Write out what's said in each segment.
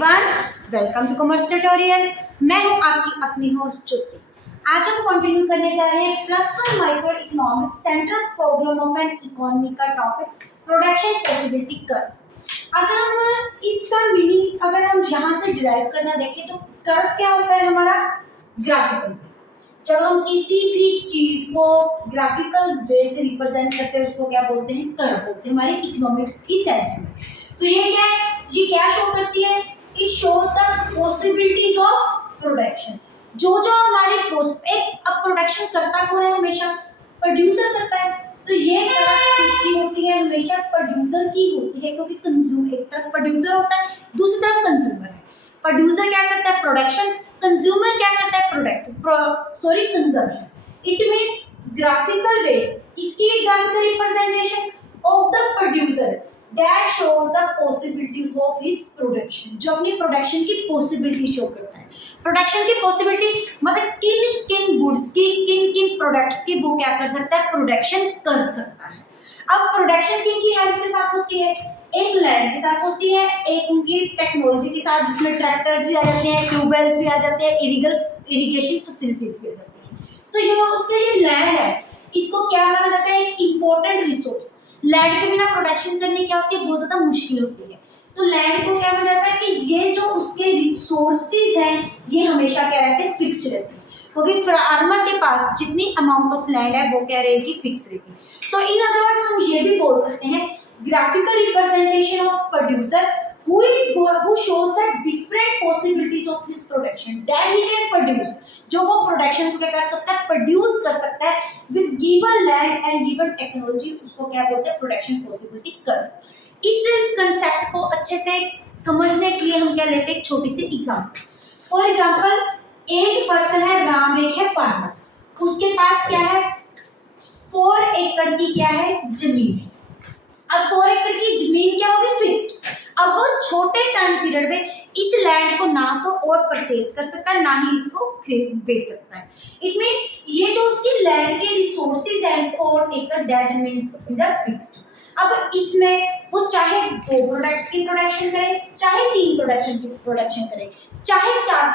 Everyone, welcome to commerce tutorial. मैं हूं आपकी अपनी होस्ट ज्योति। आज हम कंटिन्यू करने जा रहे हैं +1 micro economics central problem of an economy का टॉपिक प्रोडक्शन पॉसिबिलिटी कर्व। अगर हम इसका मीनिंग अगर हम यहाँ से डिराइव करना देखें तो कर्व क्या होता है हमारा? ग्राफिकल। जब हम किसी भी चीज को ग्राफिकल वे से रिप्रेजेंट करते हैं उसको क्या बोलते हैं? कर्व बोलते हैं हमारे इकोनॉमिक्स की सेंस में। तो ये क्या है? ये क्या शो करती है? It shows the possibilities of production. जो हमारे एक अब प्रोडक्शन करता कौन है? हमेशा प्रोड्यूसर करता है। तो ये किसकी होती है? हमेशा प्रोड्यूसर की होती है, क्योंकि कंज्यूम एक तरफ प्रोड्यूसर होता है, दूसरी तरफ कंज्यूमर है। प्रोड्यूसर क्या करता है? प्रोडक्शन। कंज्यूमर क्या करता है? कंजम्पशन। इट मींस ग्राफिकल वे, इसकी graphical representation of the producer that shows the possibility of his production, जो अपनी प्रोडक्शन की पॉसिबिलिटी शो करता है। प्रोडक्शन की पॉसिबिलिटी मतलब किन किन गुड्स की, किन किन प्रोडक्ट्स की वो क्या कर सकता है? प्रोडक्शन कर सकता है। अब प्रोडक्शन किन की हेल्प से साथ होती है? एक लैंड के साथ होती है, एक उनकी टेक्नोलॉजी के साथ, जिसमें ट्रैक्टर्स भी आ जाते हैं, ट्यूबवेल्स भी आ जाते हैं, इरिगेशन फैसिलिटीज भी आ जाती हैं। तो ये उसके लिए लैंड है, इसको क्या माना जाता है? एक इम्पोर्टेंट रिसोर्स। लैंड के बिना प्रोडक्शन करनी क्या होती है? बहुत ज्यादा मुश्किल होती है। तो लैंड को क्या माना जाता है कि ये जो उसके रिसोर्सेज हैं ये हमेशा क्या रहते हैं? फिक्स रहते हैं, क्योंकि फार्मर के पास जितनी अमाउंट ऑफ लैंड है वो क्या रहेगी? फिक्स रहेगी। तो इन अदर वर्ड्स हम ये भी बोल सकते हैं graphical representation of producer who shows the different possibilities of his production that he can produce, जो वो प्रोडक्शन को क्या कर सकता है? प्रोड्यूस कर सकता है with given land and given technology. उसको क्या बोलते हैं? Production possibility curve. इस कंसेप्ट को अच्छे से समझने के लिए हम क्या लेते हैं? एक छोटी सी एग्जांपल। फॉर एग्जांपल, एक पर्सन है राम, एक है फार्मर। उसके पास क्या है? 4 एकड़ की क्या है? जमीन। अब 4 एकड़ की जमीन क्या होगी? फिक्स्ड। अब वो छोटे टाइम पीरियड में इस लैंड को ना तो और परचेज कर सकता है, ना ही इसको बेच सकता है। इट मींस ये जो उसकी लैंड के रिसोर्सेज हैं 4 एकड़, दैट मींस फिक्स्ड। अब इसमें वो चाहे 2 प्रोडक्ट्स की प्रोडक्शन करे, चाहे 3 प्रोडक्शन की प्रोडक्शन करे, चाहे 4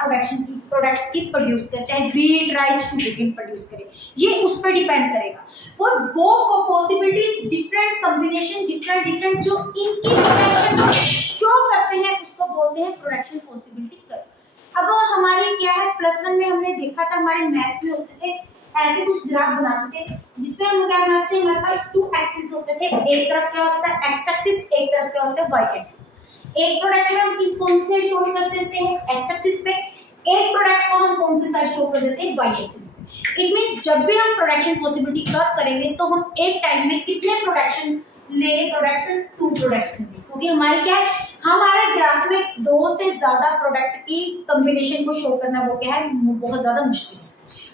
प्रोडक्ट्स की प्रोड्यूस करे, चाहे व्हीट, राइस, शुगर प्रोड्यूस करे, ये उस पर डिपेंड करेगा। और वो पॉसिबिलिटीज डिफरेंट कॉम्बिनेशन, डिफरेंट जो इनकी प्रोडक्शन शो करते हैं उसको बोलते हैं प्रोडक्शन पॉसिबिलिटी कर्व। अब हमारे क्या है? +1 में हमने देखा था, हमारे मैथ्स में होते थे ऐसे कुछ ग्राफ बनाते थे, जिसमें हम क्या बनाते थे? हमारे पास 2 एक्सिस होते थे। एक तरफ क्या होता है? एक्स एक्सिस, एक तरफ क्या होता है? Y axis. एक प्रोडक्ट में हम किस कौन से शो कर देते हैं? एक्स एक्सिस पे। एक प्रोडक्ट को हम कौन से साइड शो कर देते हैं? वाई एक्सिस पे। इट मींस जब भी हम प्रोडक्शन पॉसिबिलिटी कर्व करेंगे तो हम एक टाइम में कितने प्रोडक्शन ले? प्रोडक्शन 2 प्रोडक्ट्स लेंगे, क्योंकि हमारे क्या है? हमारे ग्राफ में 2 से ज्यादा प्रोडक्ट की कॉम्बिनेशन को शो करना वो क्या है? बहुत ज्यादा मुश्किल है।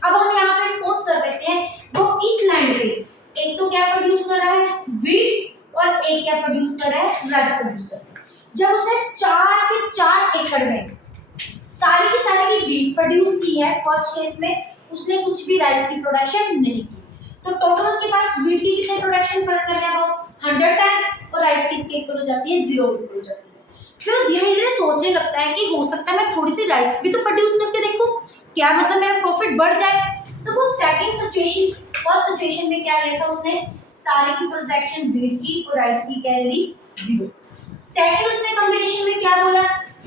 अब हम यहाँ पर सपोज कर लेते हैं वो इस लैंड पे एक तो क्या प्रोड्यूस कर रहा है? व्हीट, और एक क्या प्रोड्यूस कर रहा है? राइस प्रोड्यूस कर रहा है। जब उसने 4 के 4 एकड़ में सारी की सारी की व्हीट प्रोड्यूस की है, फर्स्ट केस में उसने कुछ भी राइस की प्रोडक्शन नहीं की, तो टोटल उसके पास व्हीट की कितने प्रोडक्शन कर रहा है? वो 100 टन, और राइस की इसके इक्वल हो जाती है 0 इक्वल हो जाती है। फिर धीरे धीरे सोचने लगता है कि हो सकता है मैं थोड़ी सी राइस भी तो प्रोड्यूस करके देखूं, क्या मतलब मेरा प्रॉफिट बढ़ जाए। तो वो सेकंड सिचुएशन, फर्स्ट सिचुएशन में क्या लिया था उसने? सारी की प्रोडक्शन व्हीट की और राइस की क्या ली? 0। सेकंड उसने कॉम्बिनेशन में क्या बोला?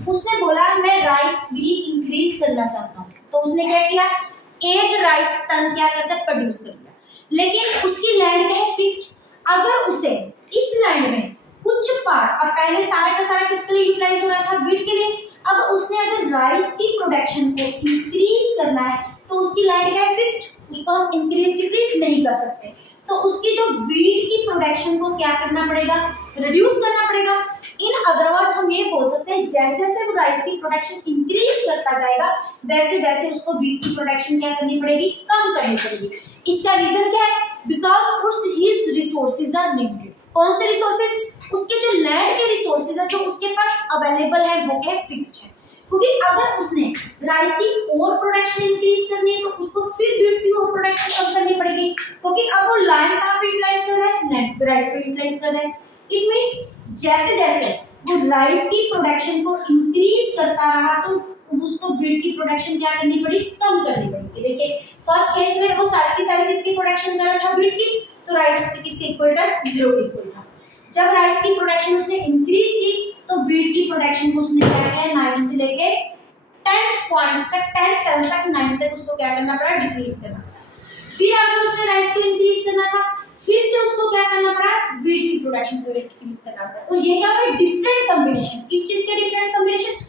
उसने बोला मैं राइस भी इंक्रीज करना चाहता हूँ। तो उसने क्या किया? 1 राइस टन क्या करता है? प्रोड्यूस कर दिया। लेकिन उसकी लैंड क्या है? फिक्स्ड। अगर उसे इस लैंड में कुछ पार्ट, अब पहले सारा का सारा किसके लिए यूटिलाइज हो रहा था? व्हीट के लिए। अब उसने अगर राइस की प्रोडक्शन को इंक्रीज करना है तो उसकी लैंड क्या है? फिक्स्ड, उसको हम इंक्रीज डिक्रीज नहीं कर सकते। तो उसकी जो व्हीट की प्रोडक्शन को क्या करना पड़ेगा? रिड्यूस करना पड़ेगा। इन अदर वर्ड्स हम ये बोल सकते हैं जैसे जैसे वो राइस की प्रोडक्शन इंक्रीज करता जाएगा वैसे वैसे उसको व्हीट की प्रोडक्शन क्या करनी पड़ेगी? कम करनी पड़ेगी। इसका रीजन क्या है? Because his resources are limited. कौन से रिसोर्सेज? उसके जो लैंड के रिसोर्सेज है जो उसके पास अवेलेबल है वो क्या है? फिक्स्ड है। क्योंकि अगर उसने राइस की और प्रोडक्शन इंक्रीज करनी है तो उसको फिर व्हीट की और प्रोडक्शन कम करनी पड़ेगी, क्योंकि अब वो लैंड कहाँ पे यूटिलाइज कर रहा है? लैंड राइस पे यूटिलाइज कर रहा है। इट मींस जैसे जैसे वो राइस की प्रोडक्शन को इंक्रीज करता रहा तो उसको व्हीट की प्रोडक्शन क्या करनी पड़ी, कम करनी पड़ी। देखिए फर्स्ट केस में वो सारी की सारी किसकी प्रोडक्शन कर रहा था, व्हीट की, तो राइस उसके किसके इक्वल था, 0 के इक्वल था। जब राइस की प्रोडक्शन उसने इंक्रीज की तो व्हीट की प्रोडक्शन को उसने क्या किया, 9 से लेके 10 पॉइंट्स तक, 10 टन तक, 9 तक उसको क्या करना पड़ा, डिक्रीज करना पड़ा। फिर अगर उसने राइस को इंक्रीज करना था, फिर से उसको क्या करना पड़ा, व्हीट की प्रोडक्शन को इंक्रीज करना पड़ा। तो ये क्या है, डिफरेंट कॉम्बिनेशन। किस चीज के different combination,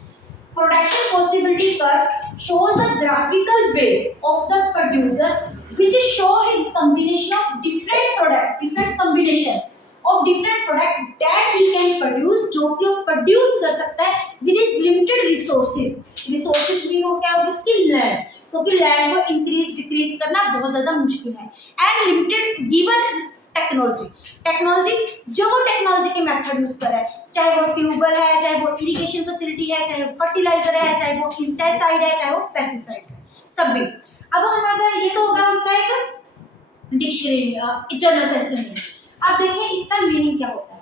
production possibility curve shows the graphical way of the producer which show his combination of different product, different combination of different product that he can produce, जो कि वो प्रोड्यूस कर सकता है with his limited resources। resources भी हो क्या होगी उसकी, लैंड, क्योंकि लैंड को इंक्रीज डिक्रीज करना बहुत ज्यादा मुश्किल है। And limited given technology, technology जो वो टेक्नोलॉजी के मेथड यूज कर रहा है, चाहे वो ट्यूबवेल है, चाहे वो इरिगेशन फैसिलिटी है, चाहे वो फर्टिलाइजर है, चाहे वो इंसेक्टिसाइड है, चाहे वो पेस्टिसाइड्स है, सब भी। अब हम अगर ये तो होगा उसका एक डिक्शनरी जर्नल सेशन में। अब देखिए इसका मीनिंग क्या होता है,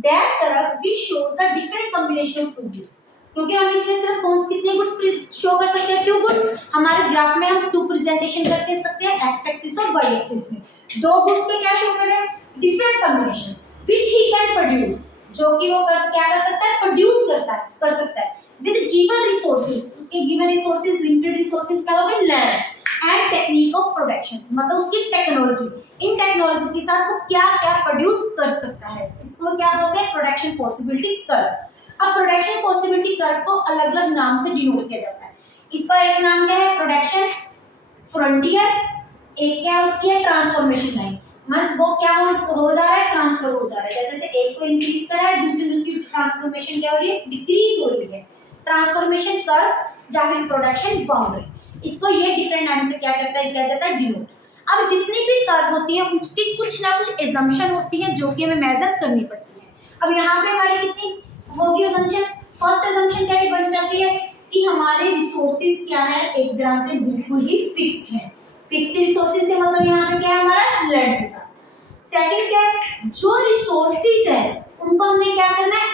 दैट तरफ we shows the different combination of two goods, क्योंकि हम इसमें सिर्फ कौन कितने गुड्स शो कर सकते हैं, टू गुड्स। हमारे ग्राफ में हम टू प्रेजेंटेशन करके सकते हैं, एक्स एक्सिस और वाई एक्सिस में। दो गुड्स के क्या शो कर रहे हैं, different combination which he can produce, जो कि वो क्या कर सकता है, प्रोड्यूस कर सकता है विद गिवन रिसोर्सेज। उसके गिवन रिसोर्सेज, लिमिटेड रिसोर्सेज क्या होंगे, land and technique of production, मतलब उसकी टेक्नोलॉजी, इन टेक्नोलॉजी के साथ वो क्या क्या प्रोड्यूस कर सकता है, इसको क्या बोलते हैं, प्रोडक्शन पॉसिबिलिटी कर्व। अब प्रोडक्शन पॉसिबिलिटी कर्व को अलग अलग नाम से डिनोट किया जाता है। इसका एक नाम क्या है, प्रोडक्शन फ्रंटियर, एक क्या है उसकी है ट्रांसफॉर्मेशन लाइन, मतलब वो क्या हो जा रहा है, ट्रांसफर हो जा रहा है। जैसे से एक को इंक्रीज कर रहा है, दूसरी में उसकी ट्रांसफॉर्मेशन क्या हो रही है, डिक्रीज हो रही है। ट्रांसफॉर्मेशन कर्व या फिर प्रोडक्शन बाउंड्री, इसको ये डिफरेंट नाम से क्या करता है, किया जाता है, डिनोट। अब जितनी भी कर्व होती है उसकी कुछ ना कुछ एजम्पशन होती है जो कि हमें मेजर करनी पड़ती है। अब यहाँ पे हमारी कितनी होगी एजम्पशन, फर्स्ट एजम्पशन क्या बन जाती है कि हमारे रिसोर्सेज क्या है, एक तरह से बिल्कुल ही फिक्स्ड है। फिक्स्ड रिसोर्सेज से मतलब यहाँ पे क्या है, हमारा लैंड के साथ। सेकंड क्या है, जो रिसोर्सेज है उनको हमने क्या करना है,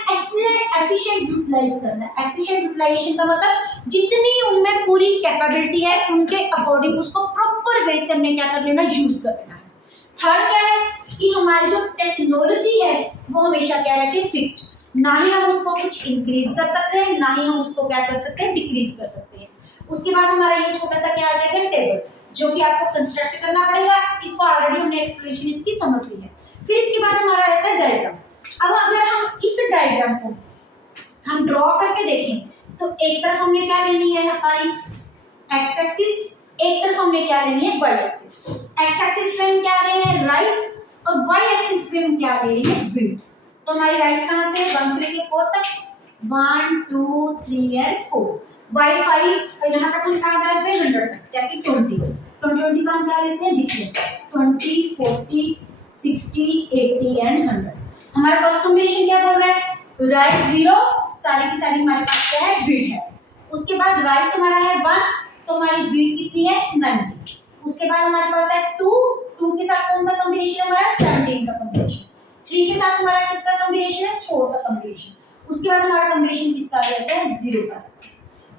एफिशिएंट यूटिलाइज करना है। एफिशिएंट यूटिलाइजेशन का मतलब जितनी उनमें पूरी कैपेबिलिटी है उनके अकॉर्डिंग उसको प्रॉपर वे से हमने क्या कर लेना, यूज कर लेना है। थर्ड क्या है कि हमारी जो टेक्नोलॉजी है वो हमेशा क्या रहती है, फिक्स्ड, ना ही हम उसको कुछ इंक्रीज कर सकते हैं, ना ही हम उसको क्या कर सकते हैं, डिक्रीज कर सकते हैं। उसके बाद हमारा ये छोटा सा क्या आ जाएगा, टेबल, जो कि आपको कंस्ट्रक्ट करना पड़ेगा। इसको ऑलरेडी हमने एक्सप्लेनेशन इसकी समझ ली है। फिर इसके बाद हमारा आता है डायग्राम। अब अगर हम इस डायग्राम को हम ड्रॉ करके देखें तो एक तरफ हमने क्या लेनी है हमारी एक्स एक्सिस, एक तरफ हमने क्या लेनी है, वाई एक्सिस। एक्स एक्सिस पे हम क्या ले रहे हैं, राइस, और वाई एक्सिस पे हम क्या ले रहे हैं, व्हीट। तो हमारी राइस कहाँ से 1 से लेके 4 तक, 1 2 3 एंड 4, वाई 5, और यहाँ तक हम कहाँ जा रहे हैं 100 तक, जाके 20 का हम क्या लेते हैं, डिफरेंस 20 40 60 80 एंड 100। हमारा फर्स्ट कॉम्बिनेशन क्या बोल रहा है, राइस 0, सारी की सारी हमारे पास क्या है, व्हीट है। उसके बाद राइस हमारा है 1, तो हमारी व्हीट कितनी है 90। उसके बाद हमारे पास है 2 के साथ कौन सा कॉम्बिनेशन हमारा, 17 का कॉम्बिनेशन। 3 के साथ हमारा किसका कॉम्बिनेशन है, 4 का कॉम्बिनेशन। उसके बाद हमारा कॉम्बिनेशन किसका रहता है, 0 का।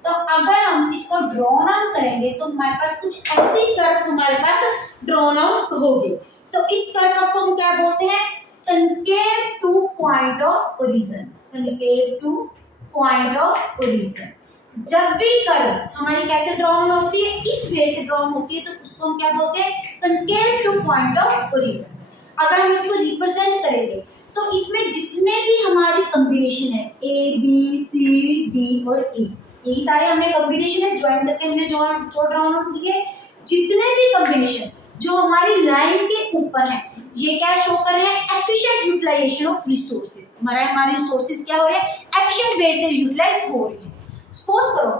तो अगर हम इसको ड्रॉन आउट करेंगे तो हमारे पास कुछ ऐसी कर्व हमारे पास ड्रॉन आउट होगी। तो इस कर्व को हम क्या बोलते हैं, concave to point of origin, concave to point of origin। जब भी कर्व हमारी कैसे ड्रॉन होती है, इस वे से ड्रॉन होती है, तो उसको हम क्या बोलते हैं, concave to point of origin। अगर हम इसको रिप्रेजेंट करेंगे तो इसमें जितने भी हमारी कॉम्बिनेशन है ए बी सी डी और ई, यही सारे हमने कॉम्बिनेशन है ज्वाइन करके हमने जो ड्रॉन आउट किए। जितने भी कॉम्बिनेशन जो हमारी लाइन के ऊपर है, ये क्या शो कर रहे हैं, एफिशिएंट यूटिलाइजेशन ऑफ रिसोर्सेज। हमारे रिसोर्सेज क्या हो रहे हैं, एफिशिएंट वे से यूटिलाइज हो रही है। सपोज करो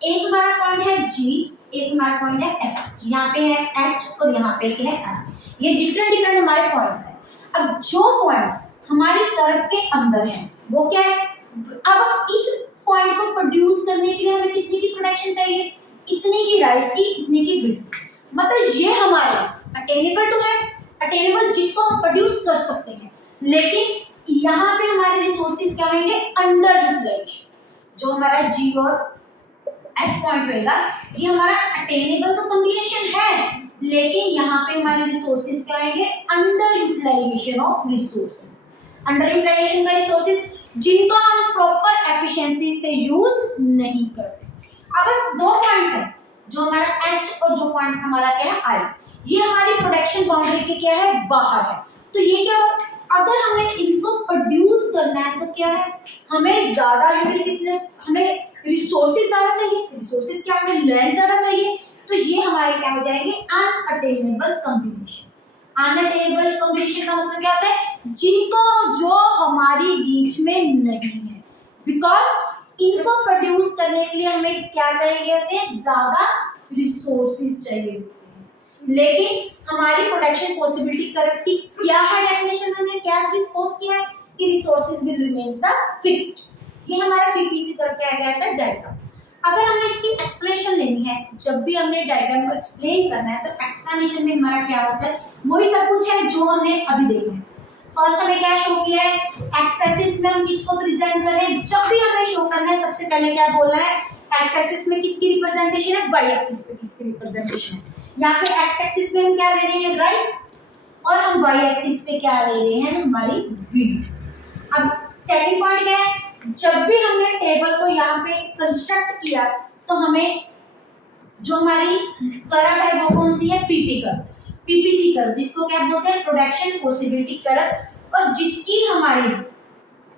एक हमारा पॉइंट है जी, एक हमारा पॉइंट है एफ, यहाँ पे है एच और यहाँ पे है आर। ये डिफरेंट हमारे पॉइंट्स हैं। अब जो पॉइंट्स हमारी कर्व के अंदर हैं वो क्या है, अब इस पॉइंट को प्रोड्यूस करने के लिए हमें कितनी की प्रोडक्शन चाहिए, इतने की राइस की, इतने की व्हीट। मतलब ये हमारे अटेनेबल टू है, अटेनेबल जिसको हम प्रोड्यूस कर सकते हैं, लेकिन यहाँ पे हमारे रिसोर्सेज क्या होंगे, अंडर यूटिलाइजेशन। जो हमारा जी और एफ पॉइंट होएगा, ये हमारा अटेनेबल तो कॉम्बिनेशन है, लेकिन यहाँ पे हमारे रिसोर्सेज क्या आएंगे, under utilization of resources, under utilization का रिसोर्सेज जिनको हम प्रॉपर एफिशिएंसी से यूज नहीं करते। अब दो पॉइंट्स हैं, जो हमारा एच और जो पॉइंट हमारा क्या है आई, ये हमारी प्रोडक्शन बाउंड्री के क्या है, बाहर है। तो ये क्या, अगर हमें इनको प्रोड्यूस करना है तो क्या है, हमें ज्यादा यूटिलिटी, हमें रिसोर्सेज ज्यादा चाहिए, रिसोर्सेज क्या, हमें लैंड ज्यादा चाहिए, तो ये हमारे क्या हो जाएंगे, अनअटेनेबल कॉम्बिनेशन। अनअटेनेबल कॉम्बिनेशन का मतलब क्या होता है, जिनको जो हमारी रीच में नहीं है, बिकॉज इनको प्रोड्यूस करने के लिए हमें क्या चाहिए होते हैं, ज्यादा रिसोर्सेज चाहिए होते हैं। लेकिन हमारी प्रोडक्शन पॉसिबिलिटी कर्व की क्या है डेफिनेशन, हमने क्या डिस्कस किया है कि resources will remains the fixed. ये हमारा पीपीसी कर्व क्या कहता है, डायग्राम। अगर हमें इसकी एक्सप्लेनेशन लेनी है, जब भी हमने डायग्राम को एक्सप्लेन करना है तो एक्सप्लेनेशन में हमारा क्या होता है, वही सब कुछ है जो हमने अभी देखा है। फर्स्ट हमें क्या शो किया है, एक्स एक्सिस में हम किसको प्रेजेंट करें, जब भी हमें शो करना है सबसे पहले क्या बोलना है, एक्स एक्सिस में किसकी रिप्रेजेंटेशन है, वाई एक्सिस पे किसकी रिप्रेजेंटेशन है। यहाँ पे एक्स एक्सिस में हम क्या ले रहे हैं, राइस, और हम वाई एक्सिस पे क्या ले रहे हैं, हमारी व्हीट। अब सेकंड पॉइंट क्या है, जब भी हमने टेबल को यहाँ पे कंस्ट्रक्ट किया तो हमें जो हमारी कर्व है वो कौन सी है, पीपी कर्व, पीपीसी कर्व, जिसको क्या बोलते हैं, प्रोडक्शन पॉसिबिलिटी कर्व, और जिसकी हमारी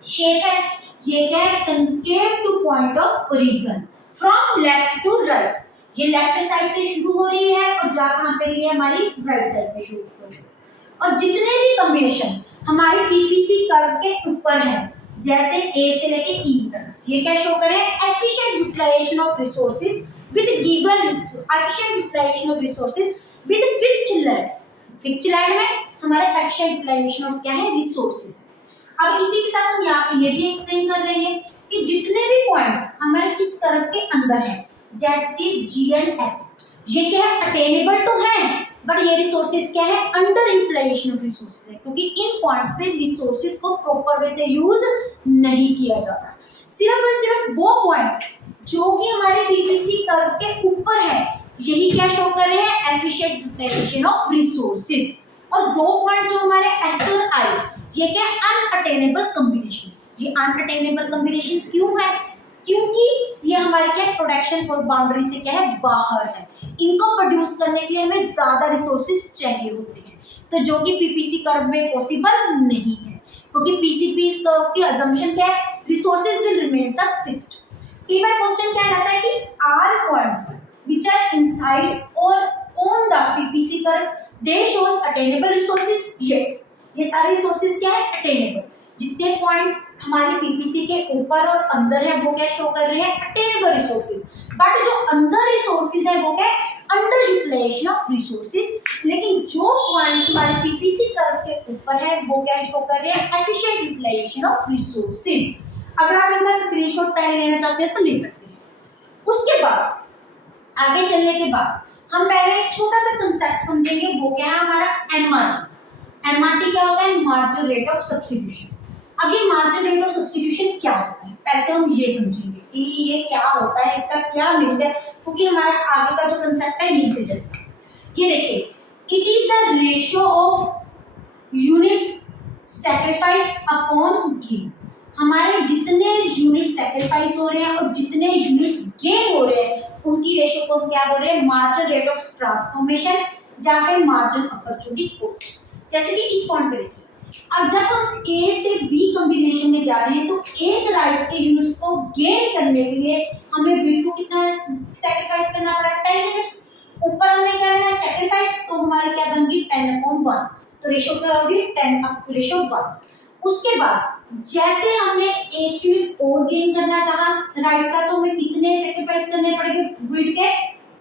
शेप है ये क्या है, concave to point of origin from left to right. ये लेफ्ट साइड से शुरू हो रही है और जा कहां पे रही है, हमारी राइट साइड पे शुरू हो रही है। और जितने भी कॉम्बिनेशन हमारे पीपीसी कर्व के ऊपर है, जैसे ए से लेके ई तक, ये क्या शो करें, efficient utilization of resources with given efficient utilization of resources with fixed land. Fixed land में हमारा एफिशिएंट यूटिलाइजेशन ऑफ क्या है, रिसोर्सेज। अब इसी के साथ हम यहाँ ये भी एक्सप्लेन कर रहे हैं कि जितने भी पॉइंट्स हमारे इस कर्व के अंदर है, that is G and F, ये क्या है, अटेनेबल तो है, बट ये रिसोर्सेज क्या है, अंडर यूटिलाइजेशन ऑफ रिसोर्सेज है, क्योंकि इन पॉइंट्स पे रिसोर्सेज को प्रॉपर वे से यूज नहीं किया जाता। सिर्फ और सिर्फ वो पॉइंट जो कि हमारे पीपीसी कर्व के ऊपर है, यही क्या शो कर रहे हैं, एफिशिएंट यूटिलाइजेशन ऑफ रिसोर्सेज। और दो पॉइंट जो हमारे एच और आई, ये क्या है, अनअटेनेबल कॉम्बिनेशन। ये अनअटेनेबल कॉम्बिनेशन क्यों है, क्योंकि ये हमारे क्या प्रोडक्शन बाउंड्री से क्या है, बाहर है। इनको प्रोड्यूस करने के लिए हमें ज्यादा रिसोर्सेज चाहिए होते हैं, तो जो कि पीपीसी कर्व में पॉसिबल नहीं है, क्योंकि पीसीपी कर्व की अजम्पशन क्या है, रिसोर्सेज विल रिमेन फिक्स्ड। कई बार क्वेश्चन क्या आता है कि are points which are inside और on the PPC curve they shows attainable resources. Yes, ये सारे रिसोर्सेज क्या है, अटेनेबल। जितने पॉइंट्स हमारे पीपीसी के ऊपर और अंदर है वो क्या शो कर रहे हैं, अटेनेबल रिसोर्सेज, बट जो अंदर रिसोर्सेज है वो क्या है, अंडर यूटिलाइजेशन ऑफ रिसोर्सेज। लेकिन जो पॉइंट्स हमारे पीपीसी कर्व के ऊपर है वो क्या शो कर रहे हैं, एफिशिएंट यूटिलाइजेशन ऑफ रिसोर्सेज। अगर आप इनका स्क्रीनशॉट पहले लेना चाहते हैं तो ले सकते हैं। उसके बाद आगे चलने के बाद हम पहले एक छोटा सा कंसेप्ट समझेंगे, वो क्या है हमारा एमआरटी। एमआरटी क्या होता है, मार्जिनल रेट ऑफ सब्स्टिट्यूशन। अब ये मार्जिनल रेट ऑफ सब्स्टिट्यूशन क्या होता है, पहले तो हम ये समझेंगे कि ये क्या होता है, इसका क्या मीनिंग है, क्योंकि हमारा आगे का जो कंसेप्ट है यहीं से चलता है। ये देखिए, it is the ratio of units sacrifice upon gain. हमारे जितने यूनिट सैक्रिफाइस हो रहे हैं और जितने यूनिट्स गेन हो रहे हैं उनकी रेशियो को हम क्या बोल रहे हैं, मार्जिनल रेट ऑफ ट्रांसफॉर्मेशन या फिर मार्जिनल अपॉर्चुनिटी कॉस्ट। जैसे कि इस पॉइंट पे देखिए, अब जब हम ए से बी कॉम्बिनेशन में जा रहे हैं तो एक राइस के यूनिट्स को गेन करने के लिए हमें व्हीट को कितना सैक्रिफाइस करना पड़ा, 10 यूनिट्स। ऊपर हमने क्या करना है, सैक्रिफाइस, तो हमारी क्या बनेगी 10/1, तो रेशियो क्या होगी 10:1। उसके बाद जैसे हमने एक यूनिट और गेन करना चाहा राइस का, तो हमें कितने सैक्रिफाइस करने पड़ेंगे, व्हीट के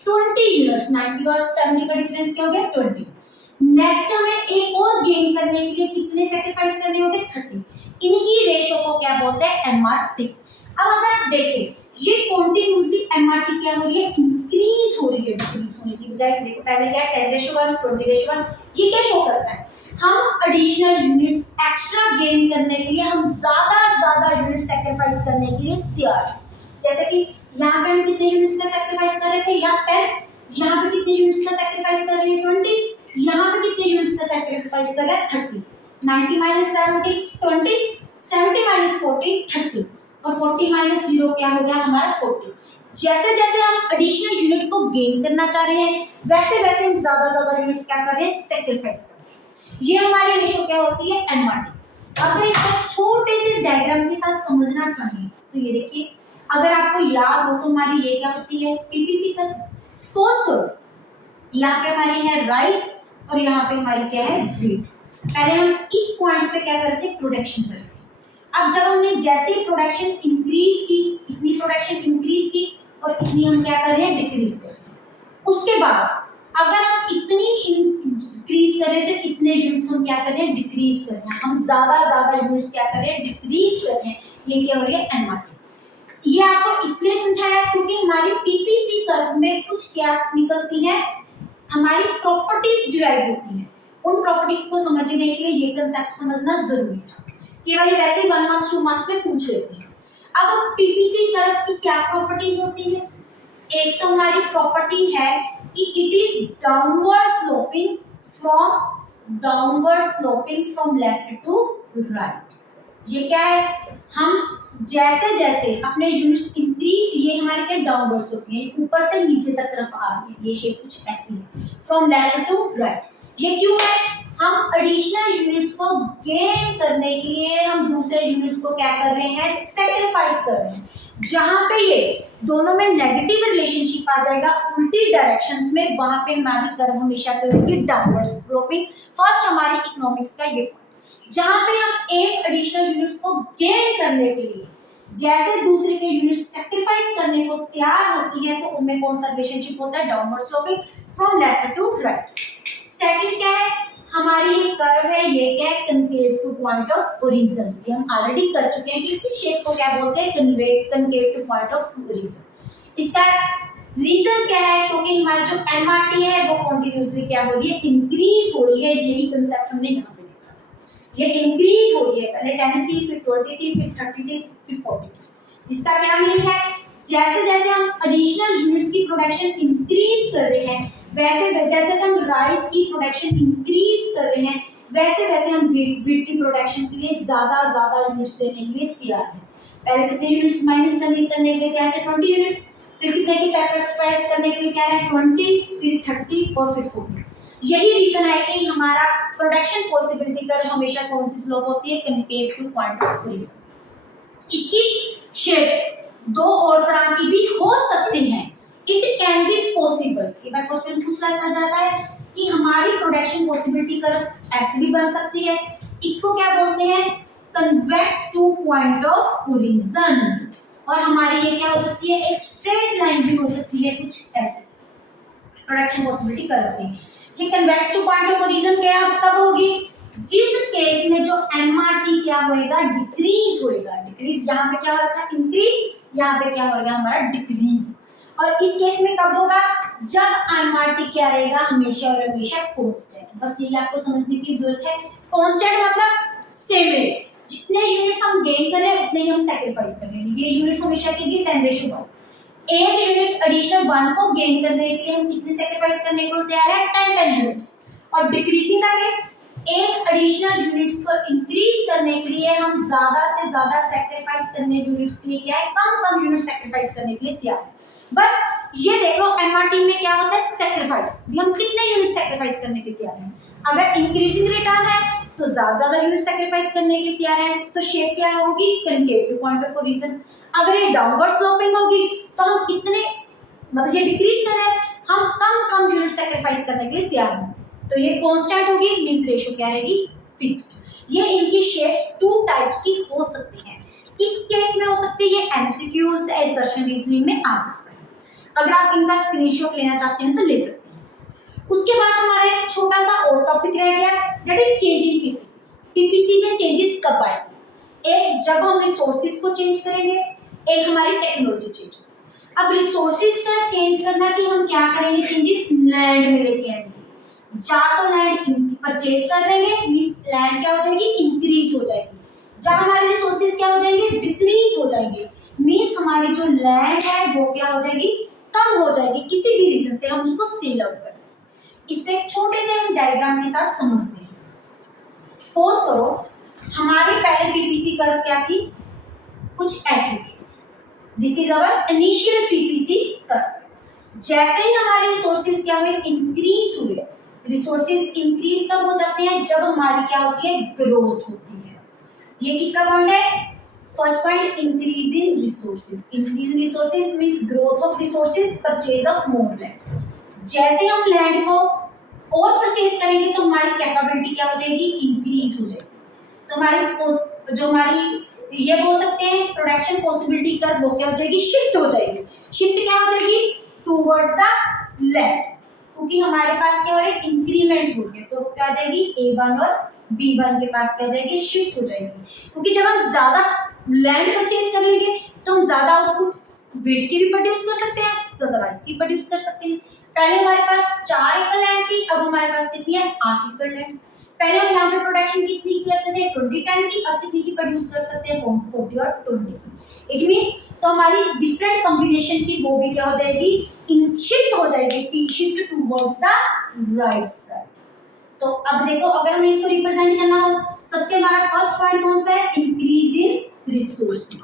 20 यूनिट्स। 90 और 70 का डिफरेंस क्या हो गया, 20। नेक्स्ट हमें एक और गेन करने के लिए कितने सैक्रिफाइस करने होंगे, 30। इनकी रेशियो को क्या बोलते हैं, एमआरटी। अब अगर आप देखें, ये कॉन्टिन्यूसली एमआरटी क्या हो रही है, इंक्रीज हो रही है, डिक्रीज होने की बजाय। देखो पहले क्या है 10:1, 20:1, ये क्या शो करता है, हम एडिशनल यूनिट्स एक्स्ट्रा गेन करने के लिए हम ज्यादा यूनिट सैक्रिफाइस करने के लिए तैयार हैं। जैसे कि यहाँ पे हम कितने यूनिट्स का सैक्रिफाइस कर रहे थे, यहाँ 10, यहाँ पे कितने यूनिट्स का सैक्रिफाइस कर रहे हैं 20, यहाँ पे कितने यूनिट्स का सैक्रिफाइस कर रहे हैं 30। 90 माइनस 70 20, 70 माइनस 40 30, और 40 माइनस 0 क्या हो गया हमारा 40। जैसे जैसे हम एडिशनल यूनिट को गेन करना चाह रहे हैं वैसे वैसे हम ज्यादा यूनिट्स क्या कर रहे हैं, सैक्रिफाइस कर रहे हैं। ये हमारी रेशो क्या होती है, एमआरटी। अगर इसको छोटे से डायग्राम के साथ समझना चाहिए तो ये देखिए, अगर आपको याद हो तो हमारी ये क्या होती है, पीपीसी का। सपोज करो यहाँ पे हमारी है राइस और यहाँ पे हमारी क्या है, व्हीट। पहले हम इस पॉइंट पे क्या करते थे, प्रोडक्शन करते थे। अब जब हमने जैसे ही प्रोडक्शन इंक्रीज की, इतनी प्रोडक्शन इंक्रीज की और इतनी हम क्या कर रहे हैं, डिक्रीज कर रहे हैं। उसके बाद अगर हम इतनी इंक्रीज करें तो इतने यूनिट्स हम क्या कर रहे हैं, डिक्रीज कर रहे हैं। हम ज्यादा यूनिट्स क्या कर रहे हैं, डिक्रीज कर रहे हैं। ये क्या हो रही है, एमआरटी। ये आपको इसलिए समझाया क्योंकि हमारी पीपीसी कर्व में कुछ क्या निकलती है, हमारी प्रॉपर्टीज डिराइव होती हैं। उन प्रॉपर्टीज को समझने के लिए ये कंसेप्ट समझना जरूरी था। केवल वैसे ही 1 मार्क्स 2 मार्क्स में पूछ लेते हैं। अब पीपीसी कर्व की क्या प्रॉपर्टीज होती है, एक तो हमारी प्रॉपर्टी है कि it is downward sloping from left to right. ये क्या है, हम जैसे जैसे अपने यूनिट्स इंक्रीज, ये हमारे क्या डाउनवर्ड स्लोपिंग है, ऊपर से नीचे तक तरफ आ रही है। ये शेप कुछ ऐसी है, फ्रॉम लेफ्ट टू राइट। ये क्यों है, हम एडिशनल यूनिट्स को गेन करने के लिए हम दूसरे यूनिट्स को क्या कर रहे हैं, सेक्रीफाइस कर रहे हैं। जहां पे ये दोनों में नेगेटिव रिलेशनशिप आ जाएगा उल्टी डायरेक्शंस में, वहां पे हमारी कर्व हमेशा करेगी डाउनवर्ड स्लोपिंग। फर्स्ट हमारी इकोनॉमिक्स का ये पॉइंट, जहां पे हम एक एडिशनल यूनिट्स को गेन करने के लिए जैसे दूसरे के यूनिट्स सेक्रीफाइस करने को तैयार होती है तो उनमें कौन सा रिलेशनशिप होता है, downward sloping from left to right. Second क्या है, हमारी ये कर्व है, ये क्या है, concave to point of origin. ये हम ऑलरेडी कर चुके हैं कि इस शेप को क्या बोलते हैं, concave to point of origin. इसका रीजन क्या है, क्योंकि हमारा जो एमआरटी है वो कंटीन्यूअसली क्या हो रही है, इंक्रीज हो रही है। यही कंसेप्ट हमने यहाँ पे देखा, ये इंक्रीज हो रही है। पहले 10 थी, फिर 20 थी, फिर 30 थी, फिर 40 थी। जिसका क्या मीनिंग है, जैसे जैसे हम एडिशनल यूनिट्स की प्रोडक्शन इंक्रीज कर रहे हैं, वैसे जैसे जैसे हम राइस की प्रोडक्शन इंक्रीज कर रहे हैं, वैसे वैसे हम व्हीट की प्रोडक्शन के लिए ज्यादा यूनिट्स लेने के लिए तैयार हैं। पहले कितने यूनिट्स माइनस करने के लिए तैयार थे, 20 यूनिट्स। फिर कितने की सैक्रिफाइस करने के लिए तैयार है, 20, फिर 30 और फिर 40। यही रीजन है कि हमारा प्रोडक्शन पॉसिबिलिटी कर्व हमेशा कौन सी स्लोप होती है, concave to point of origin. इसकी शेप्स दो और तरह की भी हो सकती हैं। इट कैन बी पॉसिबल, एक बार क्वेश्चन पूछा जाता है कि हमारी प्रोडक्शन पॉसिबिलिटी कर्व ऐसे भी बन सकती है। इसको क्या बोलते हैं, convex to point of origin. और हमारी ये क्या हो सकती है, एक स्ट्रेट लाइन भी हो सकती है, कुछ ऐसे प्रोडक्शन पॉसिबिलिटी कर्व की। ये convex to point of origin क्या कब होगी, जिस केस में जो एमआरटी क्या होएगा, डिक्रीज होएगा। डिक्रीज यहाँ पे क्या हो रहा था, इंक्रीज, यहाँ पे क्या हो रहा है हमारा डिक्रीज। और इस केस में कब होगा, जब एमआरटी क्या रहेगा, हमेशा और हमेशा कांस्टेंट। बस यही आपको समझने की जरूरत है। कांस्टेंट मतलब सेम रेट, जितने यूनिट्स हम गेन कर रहे हैं उतने ही हम सैक्रिफाइस कर रहे हैं। ये यूनिट्स हमेशा की 10:1। एक यूनिट्स एडिशनल 1 को गेन करने के लिए हम कितने सैक्रिफाइस करने को तैयार है, 10 यूनिट्स। और डिक्रीजिंग का केस, एक एडिशनल यूनिट्स को इंक्रीज करने के लिए हम ज्यादा से ज्यादा सैक्रिफाइस करने यूनिट्स के लिए क्या है, कम यूनिट सैक्रिफाइस करने के लिए तैयार है। बस ये देख लो एमआरटी में क्या होता है, सैक्रिफाइस। भी हम कितने यूनिट सैक्रिफाइस करने के लिए तैयार हैं। अगर इंक्रीजिंग रेट आना है तो ज्यादा यूनिट सैक्रिफाइस करने के लिए तैयार है, तो शेप क्या होगी, concave to point of origin. अगर ये डाउनवर्ड स्लोपिंग होगी तो हम कितने, मतलब ये डिक्रीज कर रहा है, हम कम यूनिट सैक्रिफाइस करने के लिए तैयार हैं। तो ये कांस्टेंट होगी, मींस रेशियो क्या रहेगी, फिक्स्ड। ये इनकी शेप्स 2 टाइप्स की हो सकती हैं। इस केस में हो सकती है, ये एमसीक्यूज असर्शन रीजनिंग में आ सकता है। अगर आप इनका स्क्रीनशॉट लेना चाहते हैं तो ले सकते हैं। उसके बाद हमारा एक छोटा सा और टॉपिक रह गया, that is change in PPC. PPC में चेंजेस कब आएंगे, एक जब हम रिसोर्सेज को चेंज करेंगे, एक हमारी टेक्नोलॉजी चेंज होगी। अब रिसोर्सेज का चेंज करना कि हम क्या करेंगे, चेंजेस लैंड में लेके आएंगे। जा तो लैंड परचेज कर लेंगे, मींस लैंड क्या हो जाएगी, इंक्रीज हो जाएगी। जब हमारे रिसोर्सेज क्या हो जाएंगे, डिक्रीज हो जाएंगे। मीन्स हमारी जो लैंड है वो क्या हो जाएगी, कम हो जाएगी, किसी भी रीजन से हम उसको सेल आउट करें। इसको एक छोटे से हम डायग्राम के साथ समझते हैं। सपोज करो हमारी पहले पीपीसी कर्व क्या थी, कुछ ऐसी थी। This is our initial PPC curve. जैसे ही हमारे रिसोर्सेज क्या हुए, इंक्रीज हुए। रिसोर्सेज इंक्रीज कब हो जाते हैं, जब हमारी क्या होती है, ग्रोथ होती है। ये किसका पॉइंट है, first point, increase in resources. Increase in resources means growth of resources, purchase of more land. जैसे हम लैंड को और परचेज करेंगे तो हमारी कैपेबिलिटी क्या हो जाएगी, इंक्रीज हो जाएगी। तो हमारी जो हमारी ये बोल सकते हैं प्रोडक्शन पॉसिबिलिटी कर्व, वो क्या हो जाएगी, शिफ्ट हो जाएगी। शिफ्ट क्या हो जाएगी, टूवर्ड्स द लेफ्ट, क्योंकि हमारे पास क्या हो रहा है, इंक्रीमेंट हो गया। तो वो क्या आ जाएगी, A1 और B1 के पास क्या हो जाएगी, शिफ्ट हो जाएगी। क्योंकि जब हम ज्यादा लैंड परचेज कर लेंगे तो हम ज्यादा आउटपुट वीट की भी प्रोड्यूस कर सकते हैं, ज्यादा राइस की प्रोड्यूस कर सकते हैं। पहले हमारे पास 4 एकड़ लैंड थी, अब हमारे पास कितनी है, 8 एकड़ लैंड। पहले हम यहाँ पे प्रोडक्शन कितनी करते थे, 20 टन की, अब कितनी की प्रोड्यूस कर सकते हैं, 40 और 20। इट मींस तो हमारी डिफरेंट कॉम्बिनेशन की वो भी क्या हो जाएगी, इन शिफ्ट हो जाएगी, T shift towards the right side. तो अब देखो अगर हमें इसको रिप्रेजेंट करना हो, सबसे हमारा फर्स्ट पॉइंट कौन सा है, इंक्रीज इन रिसोर्सेज।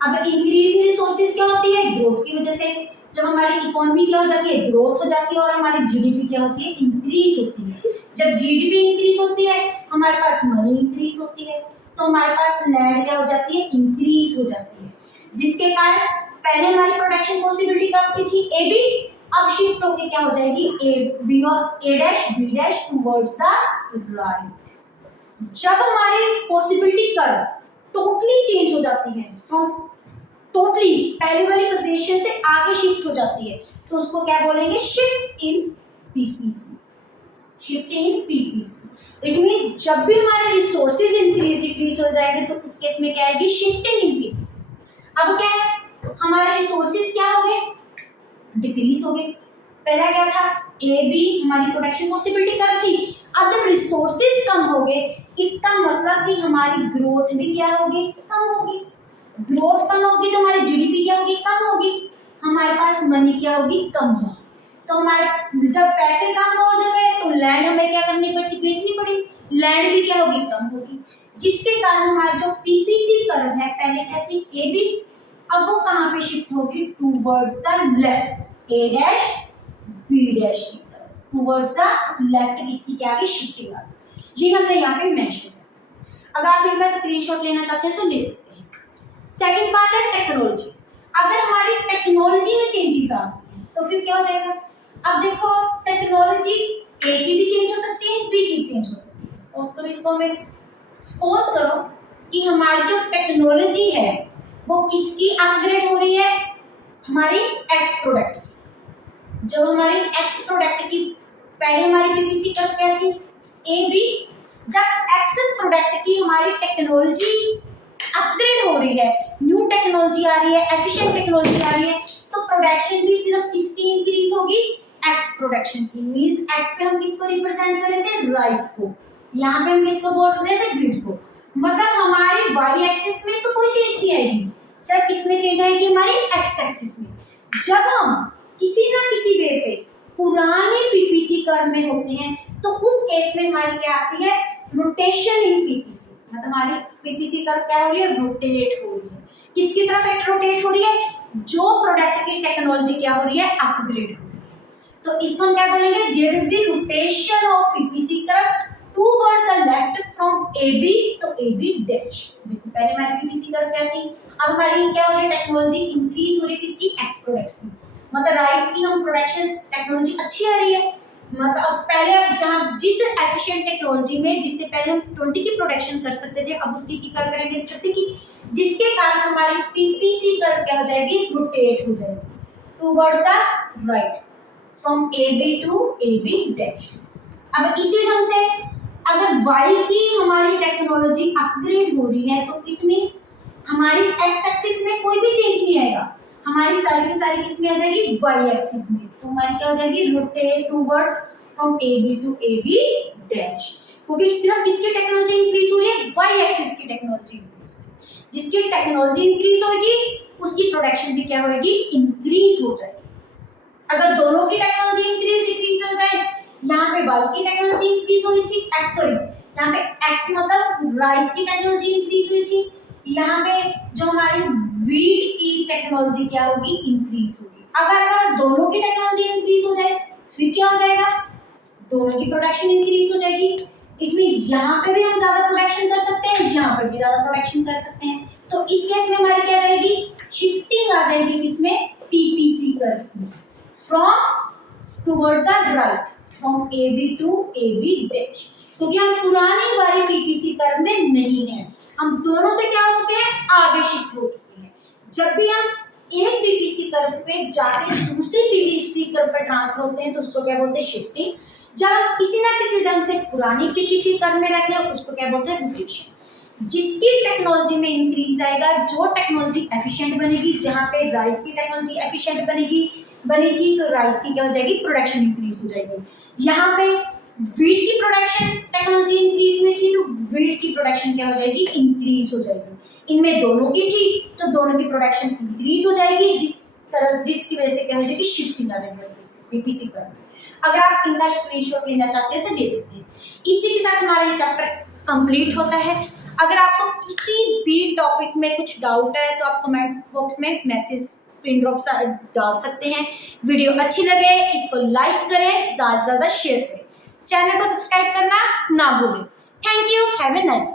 अब इंक्रीज इन रिसोर्सेज क्या होती है, ग्रोथ की वजह से। जब हमारी इकोनॉमी क्या हो जाती है, ग्रोथ हो जाती है, और हमारी जीडीपी क्या होती है, इंक्रीज होती है। जब जीडीपी इंक्रीज होती है, हमारे पास मनी इंक्रीज होती है, तो हमारे पास लैंड क्या हो जाती है, इंक्रीज हो जाती है, जिसके कारण पहले हमारी प्रोडक्शन पॉसिबिलिटी क्या होती थी, ए बी, अब शिफ्ट होके क्या हो जाएगी, ए बी और A dash B dash towards the right. जब हमारी पॉसिबिलिटी कर्व टोटली चेंज हो जाती है, फ्रॉम टोटली पहली वाली पोजीशन से आगे शिफ्ट हो जाती है, तो उसको क्या बोलेंगे, shift in PPC. Shift in PPC it means जब भी हमारे रिसोर्सेज इंक्रीज डिक्रीज हो जाएंगे तो उस केस में क्या आएगी, शिफ्टिंग इन पीपीसी। अब क्या है, हमारे रिसोर्सेज क्या हो गए, डिक्रीज हो गए। पहला क्या था, ए बी हमारी प्रोडक्शन पॉसिबिलिटी कर थी, अब जब रिसोर्सेज कम हो गए, इसका मतलब कि हमारी ग्रोथ भी क्या होगी, कम होगी। ग्रोथ कम होगी तो हमारी जीडीपी क्या होगी, कम होगी, हमारे पास मनी क्या होगी, कम होगी। तो हमारे जब पैसे कम हो जाए तो लैंड हमें क्या करनी पड़ती, बेचनी पड़ी, लैंड भी क्या होगी, कम होगी, जिसके कारण हमारी जो पीपीसी कर्व है, पहले क्या थी ए बी, अब वो कहाँ पे शिफ्ट होगी, towards the left, A dash B dash की तरफ, टूवर्ड्स द लेफ्ट, इसकी क्या है, शिफ्टिंग आ गई। ये हमने यहाँ पे मेंशन किया। अगर आप इनका स्क्रीनशॉट लेना चाहते हैं तो ले सकते हैं। सेकंड पार्ट है टेक्नोलॉजी। अगर हमारी टेक्नोलॉजी में चेंजेस आते हैं तो फिर क्या हो जाएगा, अब देखो टेक्नोलॉजी ए की भी चेंज हो सकती है, बी की चेंज हो सकती है। सपोज करो इसको हमें सपोज करो कि हमारी जो टेक्नोलॉजी है वो किसकी अपग्रेड हो रही है, हमारी एक्स प्रोडक्ट की। जो हमारी एक्स प्रोडक्ट की पहले हमारी पीपीसी कर्व क्या थी, ए बी, जब एक्स प्रोडक्ट की हमारी टेक्नोलॉजी अपग्रेड हो रही है, न्यू टेक्नोलॉजी आ रही है, एफिशिएंट टेक्नोलॉजी आ रही है, तो प्रोडक्शन भी सिर्फ किसकी इंक्रीज होगी, एक्स प्रोडक्शन की। मींस एक्स पे हम किसको रिप्रेजेंट कर रहे थे, राइस को, यहाँ पे हम किसको बोल रहे थे, व्हीट को। मतलब हमारी वाई एक्सिस में तो कोई चेंज नहीं आएगी, सिर्फ किसमें चेंज आएगी, हमारी एक्स एक्सिस में। जब हम किसी ना किसी वे पे पुराने पीपीसी कर्व में होते हैं तो उस केस में हमारी क्या आती है, रोटेशन इन पीपीसी। मतलब हमारी पीपीसी कर्व क्या हो रही है, रोटेट हो रही है। किसकी तरफ रोटेट हो रही है, जो प्रोडक्ट की टेक्नोलॉजी क्या हो रही है, अपग्रेड हो रही है। तो इसको हम क्या बोलेंगे, there will be rotation of PPC curve towards the left from AB to AB dash. देखो पहले हमारी पीपीसी कर्व क्या थी, अब हमारी क्या हो रही है, टेक्नोलॉजी इंक्रीज हो रही है किसकी, एक्स प्रोडक्ट्स की। मतलब राइस की हम प्रोडक्शन टेक्नोलॉजी अच्छी आ रही है। मतलब अब पहले जहाँ जिस एफिशिएंट टेक्नोलॉजी में जिससे पहले हम 20 की प्रोडक्शन कर सकते थे, अब उसकी क्या करेंगे, 30 की, जिसके कारण हमारी पीपीसी कर्व क्या हो जाएगी, रोटेट हो जाएगी towards the right from AB to AB dash. अब इसी ढंग से अगर y की हमारी टेक्नोलॉजी अपग्रेड हो रही है तो इट मींस हमारी x एक्सिस में कोई भी चेंज नहीं आएगा, हमारी सारी की सारी किस में आ जाएगी, y एक्सिस में। तो हमारी क्या हो जाएगी, rotate towards from AB to AB dash, क्योंकि सिर्फ किसकी टेक्नोलॉजी इंक्रीज हुई है, y एक्सिस की टेक्नोलॉजी इंक्रीज हुई। जिसकी टेक्नोलॉजी इंक्रीज होगी उसकी प्रोडक्शन भी क्या होगी, इंक्रीज हो जाएगी। अगर दोनों की टेक्नोलॉजी इंक्रीज डिक्रीज हो जाए, यहाँ पे वाई की टेक्नोलॉजी इंक्रीज हुई थी, यहाँ पे एक्स मतलब राइस की टेक्नोलॉजी इंक्रीज हुई थी, यहाँ पे जो हमारी वीट की टेक्नोलॉजी क्या होगी, इंक्रीज होगी। अगर दोनों की टेक्नोलॉजी इंक्रीज हो जाए फिर क्या हो जाएगा, दोनों की प्रोडक्शन इंक्रीज हो जाएगी। इट मींस यहाँ पे भी हम ज्यादा प्रोडक्शन कर सकते हैं, यहाँ पे भी ज्यादा प्रोडक्शन कर सकते हैं। तो इस केस में हमारी क्या जाएगी, शिफ्टिंग आ जाएगी किसमें, पीपीसी कर्व में, from towards the right, from A B to A B dash, क्योंकि हम पुरानी वाली पीपीसी कर्व में नहीं है, हम दोनों से क्या हो चुके हैं, आगे शिफ्ट हो चुके हैं। जब भी हम एक पीपीसी कर्व पे जाके दूसरी पीपीसी कर्व पे ट्रांसफर होते हैं तो उसको क्या बोलते हैं, शिफ्टिंग। जब हम किसी ना किसी ढंग से पुरानी पीपीसी कर्व में रहते हैं उसको क्या बोलते हैं, रोटेशन। जिसकी टेक्नोलॉजी में इंक्रीज आएगा, जो टेक्नोलॉजी एफिशिएंट बनेगी, जहां पे राइस की टेक्नोलॉजी एफिशिएंट बनी थी तो राइस की क्या हो जाएगी, प्रोडक्शन इंक्रीज हो जाएगी। यहाँ पे वीट की प्रोडक्शन टेक्नोलॉजी इंक्रीज हुई थी तो वीट की प्रोडक्शन क्या हो जाएगी, इंक्रीज हो जाएगी। इनमें दोनों की थी तो दोनों की प्रोडक्शन इंक्रीज हो जाएगी, जिसकी वजह से क्या हो जाएगी, शिफ्टिंग आ जाएगी पीपीसी पर। अगर आप इनका स्क्रीनशॉट लेना चाहते हैं तो ले सकते हैं। इसी के साथ हमारा ये चैप्टर कंप्लीट होता है। अगर आपको किसी भी टॉपिक में कुछ डाउट है तो आप कमेंट बॉक्स में मैसेज पिन ड्रॉप डाल सकते हैं। वीडियो अच्छी लगे इसको लाइक करें, ज़्यादा से ज़्यादा शेयर करें, चैनल को सब्सक्राइब करना ना भूलें। Thank you, have a nice day.